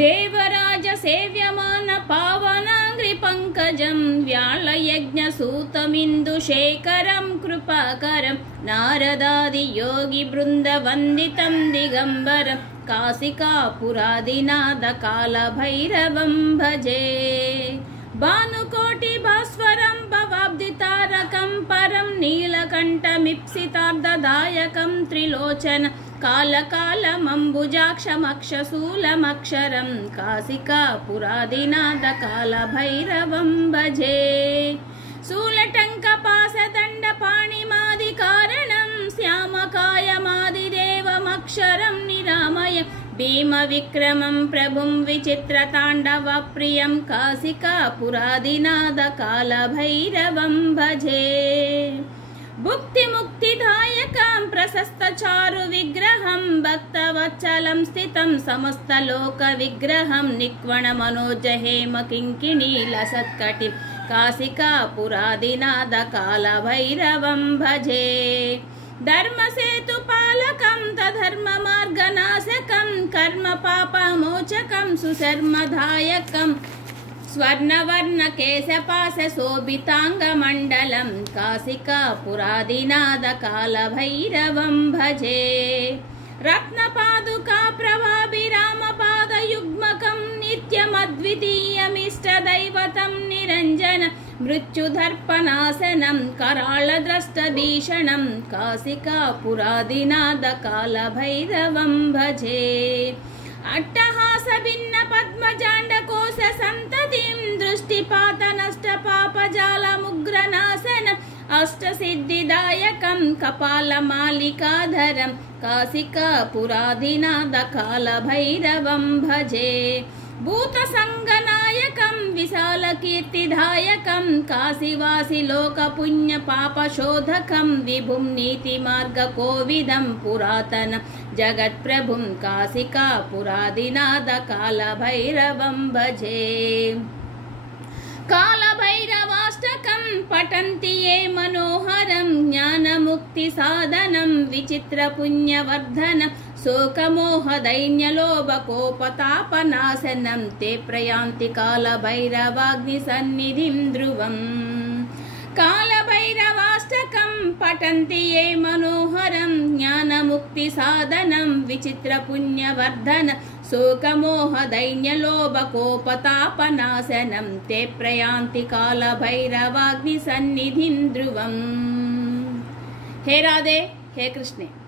देवराज सेव्यमान पावनांग्रि पंकजं व्यालयज्ञसूतमिन्दुशेखरं कृपाकरं नारदादि योगी बृंद वंदितं दिगंबरं काशिकापुरादिनाथ कालभैरवं भजे। भानुकोटि भास्वरं भवाब्दितारकं परं नीलकण्ठमीप्सितार्धदायकं त्रिलोचन कालकालमम्बुजाक्षमक्षशूलमक्षरं काशिकापुरादिनाथ कालभैरवं भजे। शूलटङ्कपाशदण्डपाणिमादिकारणं श्यामकायमादिदेवमक्षरं निरामय भीमविक्रमं प्रभुं विचित्रताण्डवप्रियं काशिकापुरादिनाथ कालभैरवं भजे। भुक्तिमुक्तिदायकं प्रशस्तचारुविग्रहं भक्तवत्सलं स्थितं समस्तलोकविग्रहं निक्वणमनोजहेमकिङ्किणीलसत्कटिं काशिकापुरादिनाथ कालभैरवं भजे। धर्मसेतुपालकं तद्धर्ममार्गनाशकं कर्मपापमोचकं सुशर्मदायकं स्वर्णवर्णकेशपाशशोभिताङ्गमण्डलं काशिकापुरादिनाथ कालभैरवं भजे। रत्नपादुकाप्रभाभिरामपादयुग्मकं नित्यमद्वितीयमिष्टदैवतं निरञ्जन मृत्युदर्पणासनं कराळद्रष्टभीषणं काशिकापुरादिनाथ कालभैरवं भजे। अट्टहासभिन्न पद्मजाण्डकोश सन्ततिं दृष्टिपातनष्टपापजालमुग्रनाशन अष्टसिद्धिदायकं कपालमालिकाधरं काशिकापुरादिनाथ कालभैरवं भजे। भूतसङ्गनायकं विशालकीर्तिदायकं काशीवासी लोकपुण्यपापशोधकं विभुं नीतिमार्गकोविदं पुरातनं जगत्प्रभुं काशिकापुरादिनाथ कालभैरवं भजे। कालभैरवाष्टकं पठन्ति ये मनोहरं ज्ञानमुक्तिसाधनं विचित्रपुण्यवर्धनं शोकमोहदैन्यलोभकोपतापनाशनं ते प्रयान्ति कालभैरवाग्निसन्निधिं ध्रुवम्। कालभैरवाष्टकं पठन्ति ये मनोहरं ज्ञानमुक्तिसाधनं विचित्रपुण्यवर्धनं शोकमोहदैन्यलोभकोपतापनाशनं ते प्रयान्ति कालभैरवाग्निसन्निधिं ध्रुवम्। हे राधे, हे कृष्णे।